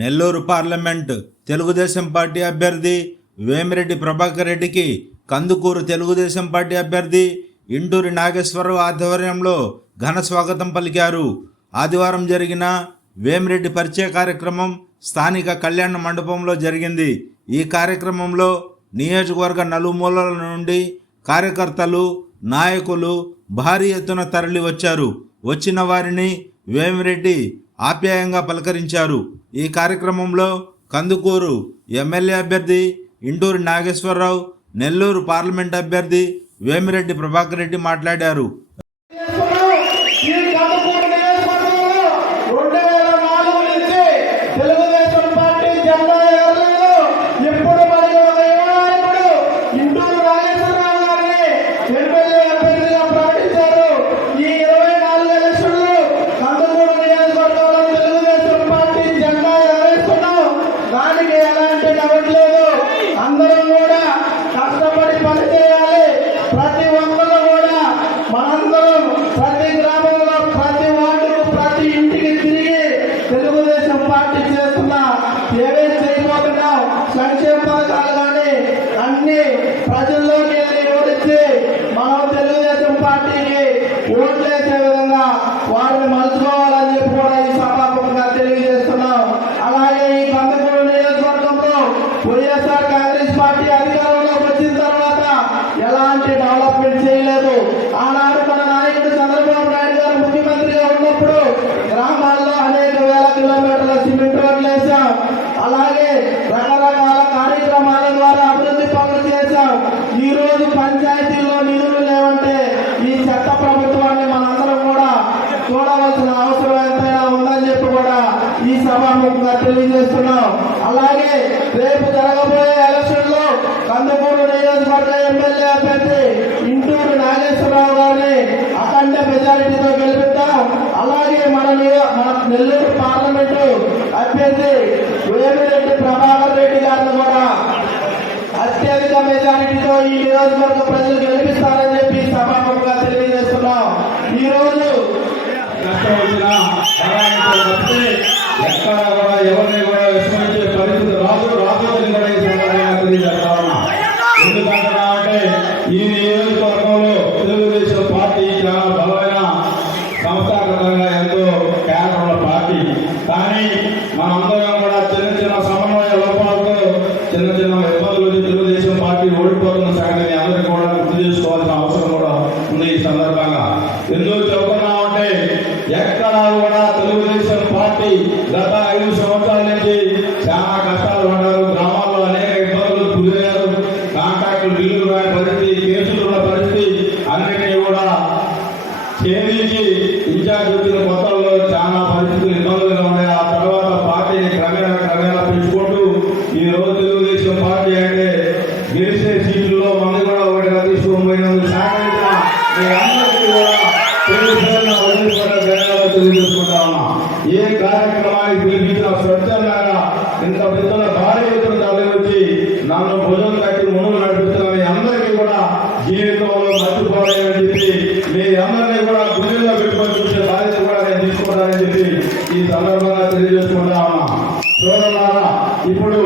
Nellore parliament Telugu Desam party అభ్యర్థి వేమిరెడ్డి ప్రభాకర్ రెడ్డికి Kandukur Telugu Desam party అభ్యర్థి ఇంటూరి నాగేశ్వరరావు ఆధ్వర్యంలో ఘన స్వాగతం పలికారు. ఆదివారం జరిగిన వేమిరెడ్డి పరిచయ కార్యక్రమం స్థానిక కళ్యాణ మండపంలో జరిగింది. ఈ కార్యక్రమంలో నియోజకవర్గ నలుమూలల నుండి కార్యకర్తలు, నాయకులు భారీ ఎత్తున తరలి వచ్చారు. వచ్చిన వారిని వేమిరెడ్డి ఆప్యాయంగా పలకరించారు. ఈ కార్యక్రమంలో కందుకూరు ఎమ్మెల్యే అభ్యర్థి ఇంటూరి నాగేశ్వరరావు, నెల్లూరు పార్లమెంట్ అభ్యర్థి వేమిరెడ్డి ప్రభాకర్ రెడ్డి మాట్లాడారు. అందరం కూడా కష్టపడి పనిచేయాలి. ప్రతి ఒక్కరు కూడా మనందరం ప్రతి గ్రామంలో, ప్రతి వార్డుకు, ప్రతి ఇంటికి తిరిగి తెలుగుదేశం పార్టీ చేస్తున్న ఏమేమి చేయబోతున్నాం సంక్షేమ పథకాలు కానీ అన్ని ప్రజల్లోకి ఓడించి మనం తెలుగుదేశం పార్టీకి ఓట్లేసే విధంగా వారిని మలుచుకోవాలని చెప్పి కూడా ఈ సభాముఖంగా తెలియజేస్తున్నాం. అలాగే ఈ కందుకూరు నియోజకవర్గంలో వైఎస్ఆర్ కాంగ్రెస్ పార్టీ అధికారంలోకి వచ్చిన తర్వాత ఎలాంటి డెవలప్మెంట్ చేయలేదు. ఆనాడు మన నాయకుడు చంద్రబాబు నాయుడు గారు ముఖ్యమంత్రిగా ఉన్నప్పుడు గ్రామాల్లో అనేక వేల కిలోమీటర్ల సిమెంట్ రోడ్లు వేశాం. అలాగే రకరకాల కార్యక్రమాల ద్వారా అభివృద్ధి పనులు చేశాం. ఈ రోజు పంచాయతీల్లో నిధులు లేవంటే ఈ చెత్త ప్రభుత్వాన్ని మనందరం కూడా చూడవలసిన అవసరం ఎంతైనా ఉందని చెప్పి కూడా ఈ సభాముఖంగా తెలియజేస్తున్నాం. అలాగే రేపు జరగబోయే ఎలక్షన్ లో కందుకూరు నియోజకవర్గ ఎమ్మెల్యే అభ్యర్థి ఇంటూరి నాగేశ్వరరావు గారిని అఖండ మెజారిటీతో గెలిపిద్దాం. అలాగే మన నెల్లూరు పార్లమెంటు అభ్యర్థి వేమిరెడ్డి ప్రభాకర్ రెడ్డి గారిని కూడా అత్యధిక మెజారిటీతో ఈ నియోజకవర్గ ప్రజలు గెలిపిస్తారని చెప్పి సభాముఖంగా తెలియజేస్తున్నాం. ఈ రోజు ఎక్కడ కూడా ఎవరిని కూడా విస్మరించే పరిస్థితి రాబోతుంది కూడా ఈ సందర్భంగా తెలియజేస్తా ఉన్నా. ఎందుకంటే ఈ నియోజకవర్గంలో తెలుగుదేశం పార్టీ చాలా బలమైన సంస్థాగతంగా ఎంతో కేంద్రంలో పార్టీ. కానీ మనందరం కూడా చిన్న చిన్న సమన్వయ లోపాలతో చిన్న చిన్న ఇబ్బందులు వచ్చి తెలుగుదేశం పార్టీ ఓడిపోతున్న సంగతిని అందరికీ కూడా గుర్తు చేసుకోవాల్సిన అవసరం కూడా ఉంది. ఈ సందర్భంగా ఎందుకు చెబుతున్నామంటే ఎక్కడా కూడా తెలుగుదేశం పార్టీ గత 5 సంవత్సరాల నుంచి చాలా కష్టాలు పడ్డారు. గ్రామాల్లో అనేక ఇబ్బందులు గురయ్యారు. కాంట్రాక్టులు బిల్లులు రాని పరిస్థితి, కేసులు ఉన్న పరిస్థితి అన్నిటినీ కూడా ఛేదించి ఇన్ఛార్జ్ వచ్చిన కొత్తల్లో చాలా పరిస్థితులు ఇబ్బందులుగా ఉన్నాయి. ఆ తర్వాత పార్టీని క్రమేణా పెంచుకుంటూ ఈ రోజు తెలుగుదేశం పార్టీ అంటే గెలిచే సీట్లలో మంది కూడా ఒకటిగా తీసుకొని పోయినందుకు సహకరించిన మీ అందరికీ కూడా తెలియజేసుకుంటా ఉన్నా. ఏ కార్యక్రమానికి పిలిపించిన స్వచ్ఛందంగా ఇంత పెద్దల భారీ ఎత్తున తరలి వచ్చి నన్ను భుజం తట్టి ముందుకు నడిపిస్తున్న మీ అందరికీ కూడా జీవితంలో మర్చిపోవాలని చెప్పి మీ అందరినీ కూడా గుండెల్లో పెట్టుకొని చూసే బాధ్యత కూడా నేను తీసుకుంటానని చెప్పి ఈ సందర్భంగా తెలియజేసుకుంటా ఉన్నా. చూడాలా ఇప్పుడు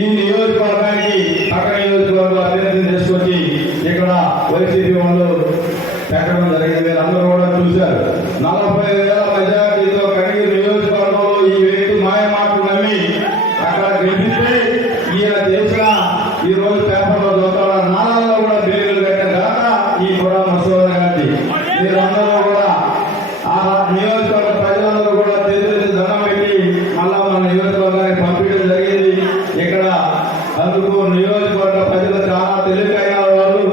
ఈ నియోజకవర్గానికి పక్క నియోజకవర్గం అభ్యర్థిని తీసుకొచ్చి ఇక్కడ వైసీపీ వాళ్ళు పెట్టడం జరిగింది. మీరు అందరూ కూడా చూశారు. 40,000 మెజారిటీతో కడిగిరి నియోజకవర్గంలో ఈ వ్యక్తి మాయ మాటలు నమ్మి అక్కడ గెలిపిస్తే ఈయన చేసిన ఈ రోజు పేపర్లో చూస్తాడు. నాలుగులో కూడా బిల్లులు కట్టిన దాకా ఈ కూడా మసోదా గారి మీరందరూ కూడా ఆ నియోజకవర్గ ప్రజలందరూ కూడా చేతులెత్తి దండం పెట్టి మళ్ళా మన నియోజకవర్గానికి పంపించడం జరిగింది. ఇక్కడ అందుకు నియోజకవర్గ ప్రజలు చాలా తెలివైన వాళ్ళు,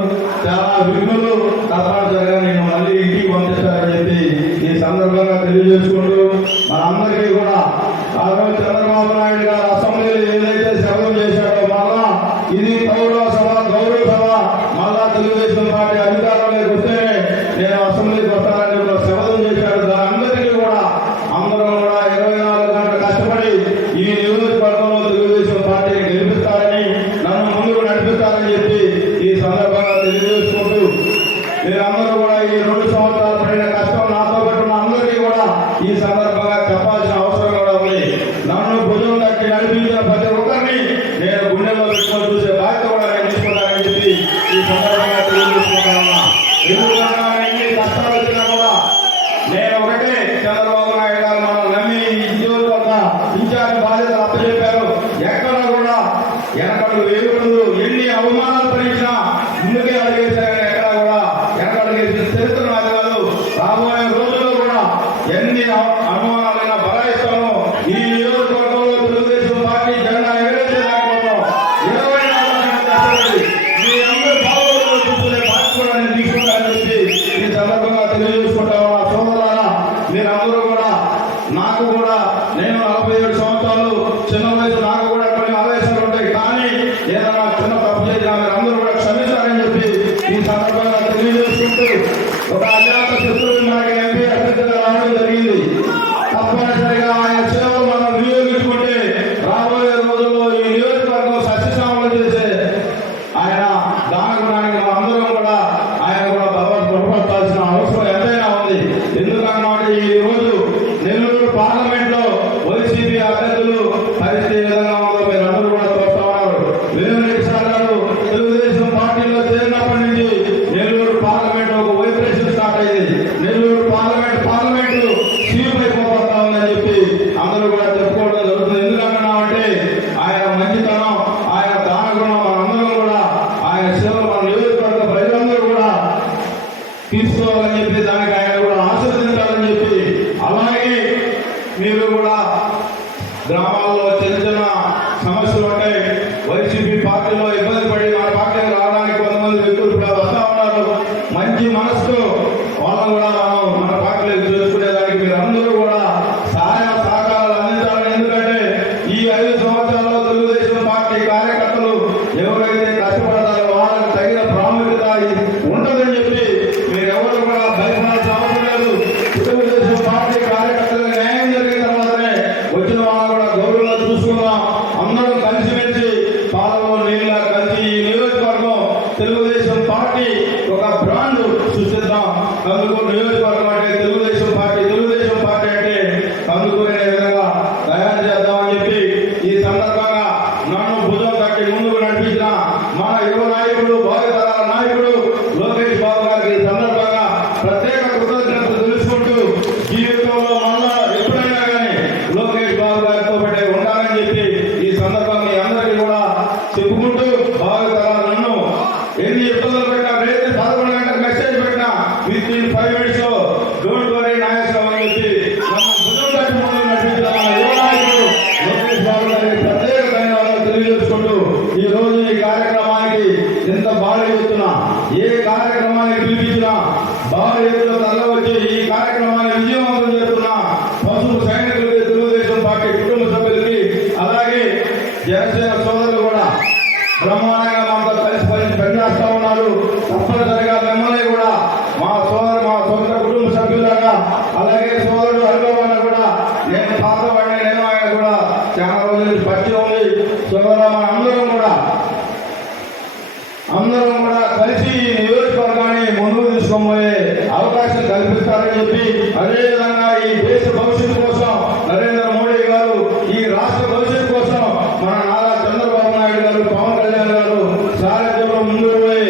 చాలా విఘ్నులు తప్పనిసరిగా నేను మళ్ళీ ఇంటికి పంపిస్తానని చెప్పి ఈ సందర్భంగా తెలియజేసుకుంటూ మనందరికీ కూడా ఆ రోజు చంద్రబాబు నాయుడు గారు అసెంబ్లీలో ఏదైతే శపథం చేశాడో మళ్ళా ఇది గౌరవ సభ మళ్ళా తెలుగుదేశం పార్టీ అధికారంలోకి వస్తేనే నేను అసెంబ్లీకి వస్తానని కూడా శపథం చేశాడు. దానందరికీ కూడా అందరం కూడా 24 గంటలు కష్టపడి ఈ నియోజకవర్గంలో తెలుగుదేశం పార్టీని గెలిపిస్తారని, నన్ను ముందుకు నడిపిస్తారని చెప్పి ఈ సందర్భంగా తెలియజేసుకుంటూ మీరందరూ కూడా ఈ 2 సంవత్సరాలు పడిన కష్టం నాతో పాటు అందరికీ కూడా ఈ సందర్భంగా చెప్పాల్సిన అవసరం కూడా ఉంది. నన్ను భుజం బాగుపడి మీ అందరూ బాగోగులు చూసుకునే బాధ్యత కూడా నేను తీసుకుంటానని చెప్పి ఈ సందర్భంగా తెలియజేసుకుంటా ఉన్నా. సోదరులారా, మీరందరూ కూడా నాకు కూడా నేను 47 సంవత్సరాలు చిన్న వయసు, నాకు కూడా కొన్ని ఆవేశాలు ఉంటాయి. కానీ ఏదైనా చిన్న తప్పు చేసినా మీరు అందరూ కూడా క్షమిస్తారని చెప్పి ఈ సందర్భంగా తెలియజేసుకుంటూ, ఒక అజాత శత్రువు మనకి ఎంపీ అభ్యర్థిగా రావడం జరిగింది. తప్పనిసరిగా ఆయన సేవలు మనం వినియోగించుకుంటే రాబోయే రోజుల్లో ఈ నియోజకవర్గం సస్యశ్యామలం చేసే ఆయన దానగుణానికి మనం అందరం కూడా ఆయన కూడా బలపరచాల్సిన అవసరం ఎంతైనా ఉంది. ఎందుకన్నమాట ఈ రోజు నెల్లూరు పార్లమెంట్ లో వైసీపీ అభ్యర్థులు పరిస్థితి ఏ విధంగా ఉందో మీరు అందరూ కూడా చూస్తా ఉన్నారు. వేమిరెడ్డి సార్ గారు తెలుగుదేశం పార్టీలో చేరినప్పటి నుంచి నెల్లూరు పార్లమెంట్ ఒక వైబ్రేషన్ స్టార్ట్ అయింది. నెల్లూరు పార్లమెంట్ సీఎం అయిపోతా ఉందని చెప్పి అందరూ కూడా చెప్పుకోవడం జరుగుతుంది. ఎందుకంటున్నామంటే ఆయన మంచితనం, ఆయన దానగుణం మనందరం కూడా ఆయన సేవలు మన నియోజకవర్గ ప్రజలందరూ కూడా తీసుకోవాలని చెప్పి దానికి ఆయన కూడా ఆశీర్వదించాలని చెప్పి, అలాగే మీరు కూడా గ్రామాల్లో చిన్న చిన్న సమస్యలు ఉంటాయి. వైసీపీ పార్టీలో ఇబ్బంది పడి మన పార్టీకి రావడానికి కొంతమంది వ్యక్తులు కూడా వస్తా ఉన్నారు. మంచి మనసుతో వాళ్ళని కూడా మనం మన పార్టీలో చూసుకునేదానికి మీరు అందరూ కూడా సహాయ సహకారాలు అందించాలని. ఎందుకంటే ఈ 5 సంవత్సరాల్లో తెలుగుదేశం పార్టీ కార్యకర్తలు ఎవరైతే కష్టపడతారో వాళ్ళకి తగిన ప్రాముఖ్యత ఉంటుందని చెప్పి మీరు ఎవరు కూడా భయపడాల్సిన అవసరం లేదు. తెలుగుదేశం పార్టీ కార్యకర్తలకు న్యాయం జరిగిన తర్వాతనే వచ్చిన వాళ్ళు కూడా గౌరవంగా చూసుకుందాం. అందరూ కలిసిమెలిసి పాలలో నీళ్ళ కలిసి ఈ నియోజకవర్గం తెలుగుదేశం పార్టీ ఒక బ్రాండ్ సృష్టిద్దాం. అందుకు నియోజకవర్గం అంటే తెలుగుదేశం పార్టీ అంటే అందుకునే విధంగా తయారు చేద్దామని చెప్పి ఈ సందర్భంగా నన్ను భుజం తట్టి ముందుకు నడిపించిన మన యువ నాయకుడు, భావితరాల నాయకుడు లోకేష్ బాబు గారికి ఈ సందర్భంగా ప్రత్యేక కృతజ్ఞతలు తెలుసుకుంటూ, జీవితంలో మళ్ళా ఎప్పుడైనా కానీ లోకేష్ బాబు గారితో పాటే ఉండాలని చెప్పి ఈ సందర్భంగా మీ అందరికీ కూడా చెప్పుకుంటూ, భావితరాలు నన్ను ఎన్ని ఇబ్బందులు పెట్టినా, రేపు 11 గంటలకు మెసేజ్ పెట్టినా విత్ ఇన్ 5 minutes లో డోంట్ వరీ నాయకరావు అని చెప్పి నన్ను భుజం తట్టి ముందుకు నడిపించిన మన యువ నాయకుడు లోకేష్ బాబు గారికి ప్రత్యేక ధన్యవాదాలు తెలియజేసుకుంటూ, ఈ రోజు ఈ కార్యక్రమానికి ఎంత భారీ ఎత్తున ఏ కార్యక్రమాన్ని పిలిపించినా భారీ ఎత్తున తరలివచ్చి ఈ కార్యక్రమాన్ని విజయవంతం చేస్తున్న పశువు సైనికులకి, తెలుగుదేశం పార్టీ కుటుంబ సభ్యులకి, అలాగే జనసేన సోదరులు కూడా బ్రహ్మాండంగా మనతో కలిసి పనిచేస్తా ఉన్నారు. తప్పనిసరిగా మిమ్మల్ని కూడా మా సొంత కుటుంబ సభ్యులాగా, అలాగే సోదరుడు హరిబాబు కూడా నేను పాతవాడిని, నేను ఆయన కూడా చాలా రోజుల నుంచి పరిచయం ఉంది. సోదరు అందరం కూడా కలిసి ఈ నియోజకవర్గాన్ని ముందుకు తీసుకోబోయే అవకాశం కల్పిస్తారని చెప్పి, అదేవిధంగా ఈ దేశ భవిష్యత్తు కోసం నరేంద్ర మోడీ గారు, ఈ రాష్ట్ర భవిష్యత్తు కోసం మన నారా చంద్రబాబు నాయుడు గారు, పవన్ కళ్యాణ్ గారు సారథ్యంలో ముందుకు పోయే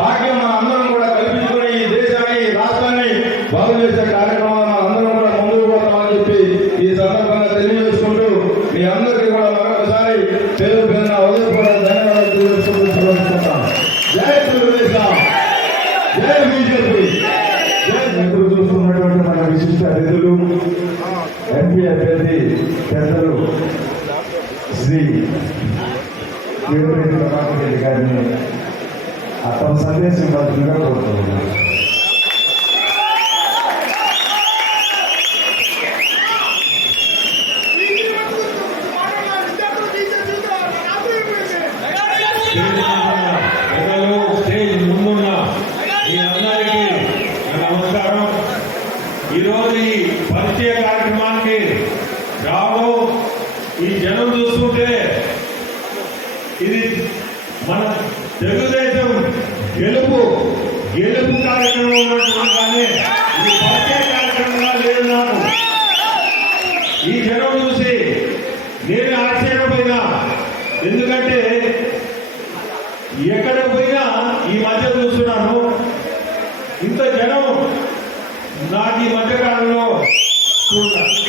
భాగ్యం మన అందరం కూడా కల్పించుకుని ఈ దేశాన్ని, ఈ రాష్ట్రాన్ని బాగు చేసే కార్యక్రమాలు మన అందరం కూడా ముందుకు పోతామని చెప్పి ఈ సందర్భంగా తెలియజేసుకుంటూ, మీ అందరికీ కూడా మరొకసారి పేరు పేరున ఉదయపూర్వక ధన్యవాదాలు తెలియజేసుకుంటాం. జై తెలుగుదేశం, జై బీజేపీ. ఎదురు చూస్తున్నటువంటి మన విశిష్ట అతిథులు, ఎంపీ అభ్యర్థి పెద్దలు శ్రీ వేమిరెడ్డి ప్రభాకర్ రెడ్డి గారిని తమ సందేశం పద్ధతిగా కోరుతున్నాను. స్టేజ్ ముందున్న మీ అందరికీ నమస్కారం. ఈరోజు ఈ పరిచయ కార్యక్రమానికి రావడం, ఈ జనం చూస్తుంటే ఇది మన తెలుగుదేశం గెలుపు కార్యక్రమం ఉన్నట్టు, కానీ ఇది పరిచయ కార్యక్రమంగా లేదు. నాకు ఈ జనం చూసి నేను ఆశ్చర్యపోయినా. ఎందుకంటే ఎక్కడ పోయినా ఈ మధ్య చూస్తున్నాను ఇంత జనం నాకు ఈ మధ్యకాలంలో చూడాలి.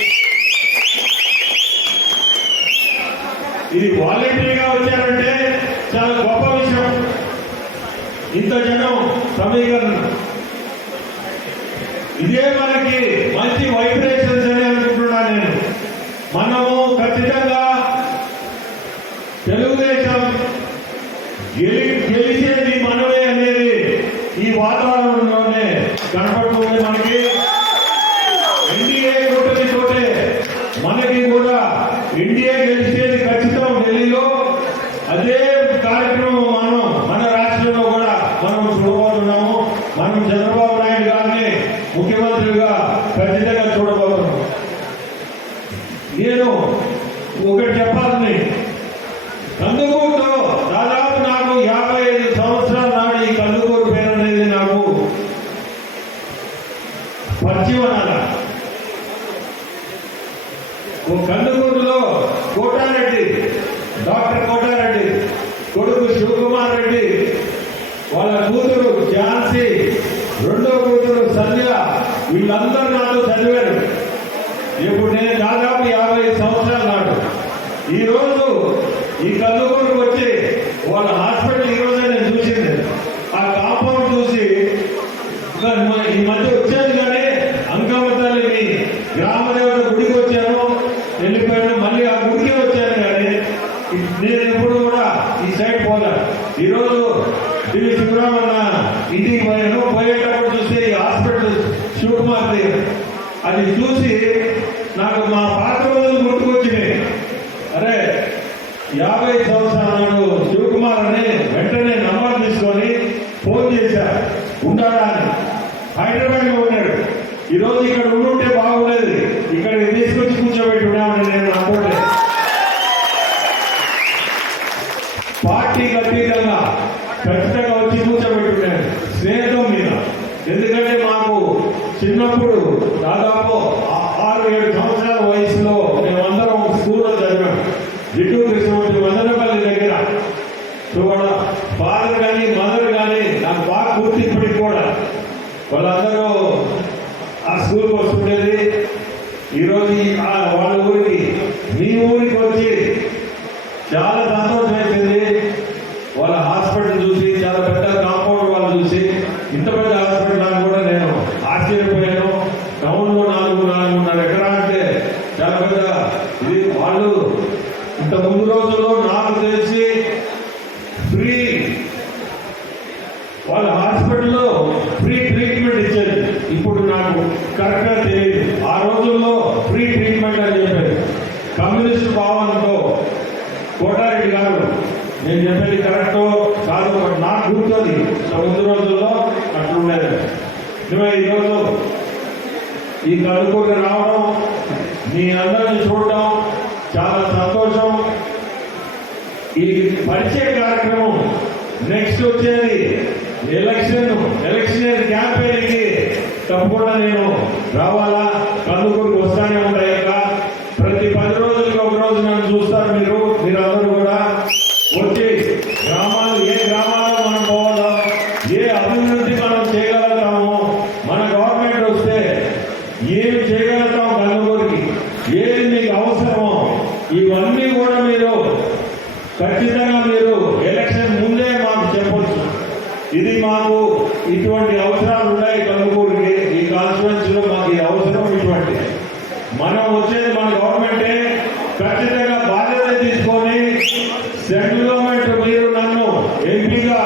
ఇది వాలంటీర్గా వచ్చారంటే చాలా గొప్ప విషయం. ఇంత జనం సమీకరణ, ఇదే మనకి మంచి వైబ్రేషన్స్ అని అనుకుంటున్నా నేను. మనము ఖచ్చితంగా తెలుగుదేశం వాతావరణంలోనే కనపడుతుంది మనకి. ఎన్డీఏ కూటమితోటే మనకి కూడా ఎన్డీఏ గెలిచేది ఖచ్చితం ఢిల్లీలో. అదే కార్యక్రమం మన రాష్ట్రంలో కూడా మనం చూడబోతున్నాము. మనం చంద్రబాబు నాయుడు గారిని ముఖ్యమంత్రిగా ఖచ్చితంగా చూడబోతున్నాం. నేను ఒకటి చెప్పాలని, కందుకూరులో దాదాపు నాకు 55 సంవత్సరాల నాడు ఈ కందుకూరు పేరు అనేది నాకు పరిచయం అనాలా. కందుకూరులో కోటారెడ్డి, డాక్టర్ కోటారెడ్డి కొడుకు శివకుమార్ రెడ్డి, వాళ్ళ కూతురు ఝాన్సీ, రెండో కూతురు సంధ్య, వీళ్ళందరూ నాతో చదివారు. ఇప్పుడు నేను దాదాపు 55 సంవత్సరాల నాడు ఈ రోజు ఈ కందుకూరుకు వచ్చి వాళ్ళ హాస్పిటల్ ఈ రోజే నేను చూసింది. ఆ కాంపౌండ్ చూసి ఈ మధ్య వచ్చాను, కానీ అంకమ్మ తల్లి గ్రామదేవత గుడికి వచ్చాను, వెళ్ళిపోయాను, మళ్ళీ ఆ గుడికి వచ్చాను, కానీ నేను ఎప్పుడు కూడా ఈ సైడ్ పోలే. ఈరోజు టీవీ శివరామన్న ఇంటికి పోయాను. పోయేటప్పుడు చూస్తే ఈ హాస్పిటల్ శివకుమార్ది అది చూసి నాకు మా పాత రోజులు గుర్తుకొచ్చినాయి. అరే 50 సంవత్సరాల నాడు శివకుమార్ అని వెంటనే నంబర్ తీసుకొని ఫోన్ చేశా, ఉంటాడా అని. హైదరాబాద్ లో ఉన్నాడు. ఈరోజు ఇక్కడ ఉండుంటే బాగుండేది, ఇక్కడికి తీసుకొచ్చి కూర్చోబెట్టి ఉన్నామని నేను అనుకోలేదు. పార్టీకి అతీతంగా ఖచ్చితంగా వచ్చి కూర్చోబెట్టుకున్నాను స్నేహితం మీద. ఎందుకంటే మాకు చిన్నప్పుడు దాదాపు 6-7 సంవత్సరాల వయసులో మేమందరం స్కూల్లో చదివాం. జిడ్డు కృష్ణమూర్తి మదనపల్లి దగ్గర. చూడ ఫాదర్ కానీ మదర్ కానీ నాకు బాగా గుర్తు ఇప్పటికి కూడా. వాళ్ళందరూ ఆ స్కూల్కి వస్తుండేది. ఈరోజు వాళ్ళ ఊరికి, మీ ఊరికి వచ్చి చాలా సంతోషం వేసింది. వాళ్ళ హాస్పిటల్ చూసి, చాలా పెద్ద కాంపౌండ్ వాళ్ళు చూసి, ఇంత పెద్ద హాస్పిటల్ అని కూడా నేను ఆశ్చర్యపోయాను. టౌన్ లో 4.5 ఎకరా అంటే చాలా పెద్ద ఇది. వాళ్ళు ఇంత ముందు రోజుల్లో నాకు తెలిసి ఫ్రీ, వాళ్ళ హాస్పిటల్లో ఫ్రీ ట్రీట్మెంట్ ఇచ్చేది. ఇప్పుడు నాకు కరెక్ట్గా తెలియదు. ఆ రోజుల్లో ఫ్రీ ట్రీట్మెంట్ అని చెప్పారు. కమ్యూనిస్ట్ భావనతో కోటారెడ్డి గారు, నేను చెప్పేది కరెక్టో కాదు బట్ నాకు గుర్తుంది. ముందు రోజుల్లో అట్లుండేది. ఈరోజు ఈ కందుకూరుకి రావడం, మీ అందరిని చూడడం చాలా సంతోషం. ఈ పరిచయ కార్యక్రమం నెక్స్ట్ వచ్చేది ఎలక్షన్ క్యాంపెయిన్ కి తప్పకుండా నేను రావాలా. కందుకూరుకి వస్తానే ఉంటాయి. ప్రతి 10 రోజులకి ఒక రోజు నన్ను చూస్తారు మీరందరూ కూడా వచ్చి గ్రామాలు, ఏ గ్రామాల్లో మనం పోవాలో, ఏ అభివృద్ధి మనం చేయగలుగుతాము, మన గవర్నమెంట్ వస్తే ఏమి చేయగలుగుతాం కందుకూరుకి, ఏది మీకు అవసరమో ఇవన్నీ కూడా మీరు ఖచ్చితంగా మీరు ఎలక్షన్ ముందే మాకు చెప్పొచ్చు. ఇది మాకు ఇటువంటి అవసరాలు ఉన్నాయి కందుకూరుకి, ఈ కాన్స్టిట్యున్సీలో మాకు ఈ అవసరం ఇటువంటి. మనం వచ్చేది మన గవర్నమెంటే. ఖచ్చితంగా బాధ్యత తీసుకొని సెంట్రల్ గవర్నమెంట్ మీరు నన్ను ఎంపీగా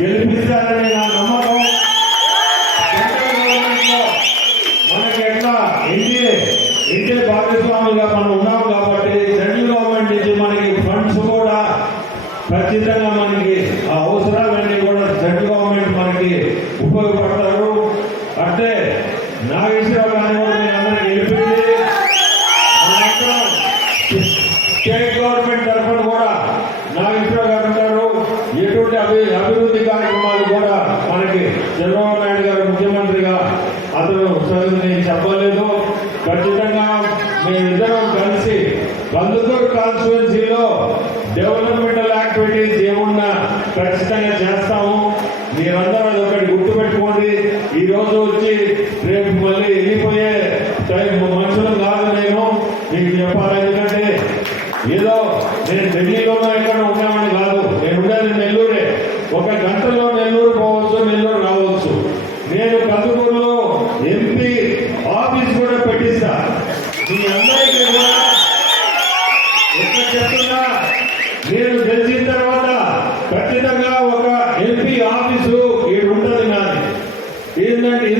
గెలిపిస్తారని నా నమ్మకం. సెంట్రల్ గవర్నమెంట్ లో మనకి ఎట్లా ఎన్డీఏ భాగస్వాములుగా మనం ఉన్నాం కాబట్టి సెంట్రల్ గవర్నమెంట్ నుంచి మనకి ఫండ్స్ కూడా ఖచ్చితంగా మనకి ఆ అవసరాలన్నీ కూడా సెంట్రల్ గవర్నమెంట్ మనకి ఉపయోగపడతారు. అంటే నాగేశ్వరరావు గారిని కూడా నేను అందరికీ గెలిపించి స్టేట్ గవర్నమెంట్ తరఫున కూడా నాగేశ్వరరావు గారు ఉంటారు. ఎటువంటి అభివృద్ధి కార్యక్రమాలు కూడా మనకి చంద్రబాబు నాయుడు గారు ముఖ్యమంత్రిగా అతను నేను చెప్పలేదు. ఖచ్చితంగా మేమిద్దరం కలిసి కందుకూరు కాన్స్టిట్యున్సీలో డెవలప్మెంటల్ యాక్టివిటీస్ ఏమున్నా ఖచ్చితంగా చేస్తాము. మీరందరూ అది ఒకటి గుర్తుపెట్టుకోండి. ఈ రోజు వచ్చి రేపు మళ్ళీ వెళ్ళిపోయే మనుషులు కాదు నేను మీకు చెప్పాలి. ఎందుకంటే ఏదో నేను ఢిల్లీలోనో ఎక్కడ ఉన్నామని కాదు. నేను ఉండేది నెల్లూరే. 1 గంటలో నెల్లూరు పోవచ్చు, నెల్లూరు రావచ్చు. నేను కందుకూరులో ఎంపీ ఆఫీస్ కూడా పెట్టిస్తా. మీ అందరికీ కూడా ఎక్కడ చెప్తున్నా, నేను గెలిచిన తర్వాత ఖచ్చితంగా ఒక ఎంపీ ఆఫీసు ఇక్కడ ఉంటుంది నాది.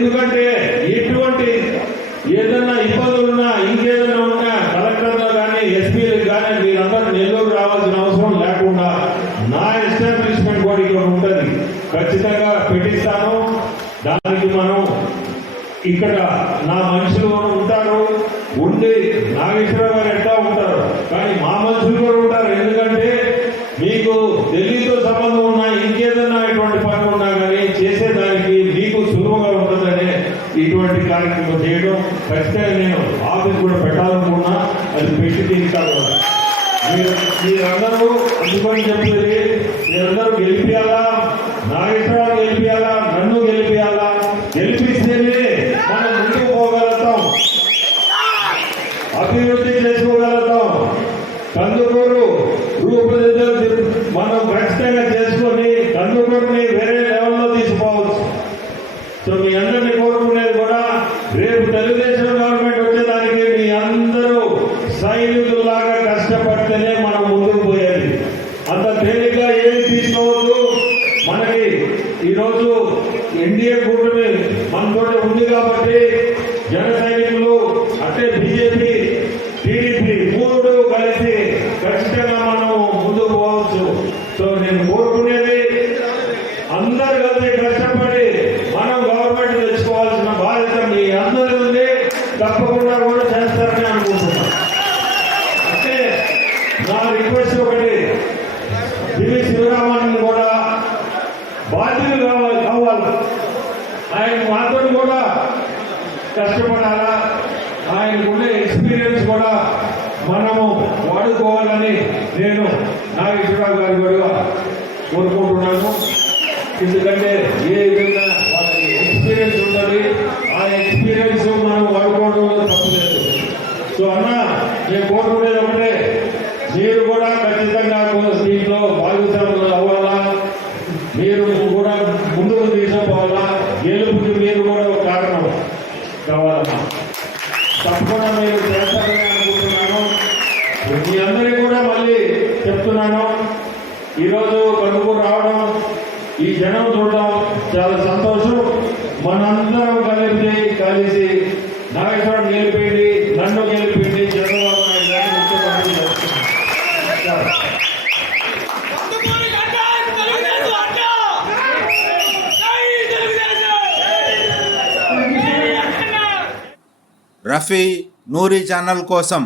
ఎందుకంటే ఎటువంటి ఏదైనా ఇబ్బందులు ఉన్నా ఇంకేదైనా ఉన్నా కలెక్టర్లు కానీ ఎస్పీలకు కానీ మీరందరూ నెల్లూరు రావాల్సిన అవసరం లేకుండా నా ఎస్టాబ్లిష్మెంట్ కూడా ఇక్కడ ఉంటుంది, ఖచ్చితంగా పెట్టిస్తాను. దానికి మనం ఇక్కడ నా మనుషులు ఉంటారు, ఉండి నాగేశ్వరరావు గారు ఎట్లా ఉంటారు, కానీ మా మనుషులు కూడా ఉంటారు. ఎందుకంటే మీకు ఢిల్లీతో సంబంధం ఉన్నా ఇంకేదన్నా ఇటువంటి పని ఉన్నా కానీ చేసేదానికి మీకు సులువుగా ఉంటుందనే ఇటువంటి కార్యక్రమం చేయడం. ఖచ్చితంగా నేను ఆఫీస్ కూడా పెట్టాలనుకున్నా, అది పెట్టి తీరుతాను. మీరందరూ అందుకని చెప్పేది, మీరందరూ గెలిపియాలా, నాగేశ్వరరావు గెలిపియాలా, నన్ను గెలిపియాలా. గెలిపిస్తేనే మనం ముందుకు పోగలుగుతాం, అభివృద్ధి చేసుకోగలుగుతాం. కందుకూరు రూపుదిద్దులు మనం ఖచ్చితంగా చేసుకొని కందుకూరుని వేరే లెవెల్లో తీసుకోవచ్చు. సో మీ అందరినీ కోరుకునేది కూడా రేపు తెలుగుదేశం గవర్నమెంట్ వచ్చేదానికి మీ అందరూ సైనికుల్లాగా కష్టపడితేనే మనం ముందుకు పోయేది. అంత తేలిగ్గా ఏమి తీసుకోవద్దు. మనకి ఈరోజు ఎన్డీఏ కూటమి మనతో ఉంది కాబట్టి జన సైనికులు అంటే బీజేపీ టీడీపీ మూడు కలిసి ఖచ్చితంగా మనం ముందుకు పోవచ్చు. సో నేను కోరుకునేది అందరు కలిసి కష్టపడి మనం గవర్నమెంట్ తెచ్చుకోవాల్సిన బాధ్యత మీ అందరి ఉంది. తప్పకుండా కూడా చేస్తారని అనుకుంటున్నాను. అంటే నా రిక్వెస్ట్ ఒకటి, దివి శివరామన్ కూడా బాధ్యులు కావాలి. ఆయన మాత్రం కూడా కష్టపడాలా, ఆయనకుండే ఎక్స్పీరియన్స్ కూడా మనము వాడుకోవాలని నేను నాగేశ్వరరావు గారి కూడా కోరుకుంటున్నాను. ఎందుకంటే ఏ విధంగా వాళ్ళకి ఎక్స్పీరియన్స్ ఉండాలి, ఆ ఎక్స్పీరియన్స్ మనం వాడుకోవడంలో తప్పలేదు. సో అన్న నేను కోరుకునేది ఒకటే, మీరు కూడా ఖచ్చితంగా దీంట్లో భాగస్వాములు అవ్వాలా, మీరు కూడా ముందుకు తీసుకుపోవాలా. గెలుపుకి మీరు కూడా ఒక కారణం కావాలన్నా తప్పకుండా మీరు చేస్తారని అనుకుంటున్నాను. మీ అందరికీ కూడా మళ్ళీ చెప్తున్నాను, ఈరోజు కందుకూరు రావడం, ఈ జనం చూడడం చాలా సంతోషం. మనందరం కలిసి నాగేశ్వరం గెలిపిండి, నన్ను గెలిపిండి, చంద్రబాబు నాయుడు గారిని ముఖ్యమంత్రి చేస్తున్నారు. రఫీ నూరి ఛానల్ కోసం